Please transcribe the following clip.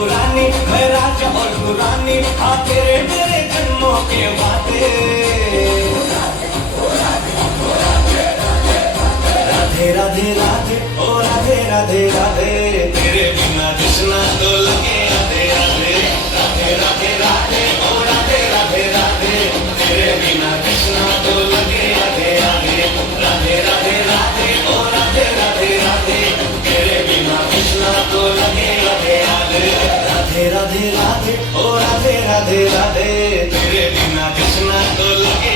पुरानी, मैं राजा और तू रानी, हाँ तेरे मेरे जन्मों के वादे। राधे राधे राधे ओ राधे राधे राधे, तेरे बिना कृष्णा तो लगे राधे राधे। राधे राधे राधे ओ राधे राधे राधे, तेरे बिना कृष्णा तो लगे राधे राधे। राधे राधे राधे ओ राधे राधे राधे, तेरे बिना कृष्णा तो लगे राधे राधे। राधे राधे राधे ओ राधे राधे राधे, तेरे बिना कृष्णा तो लगे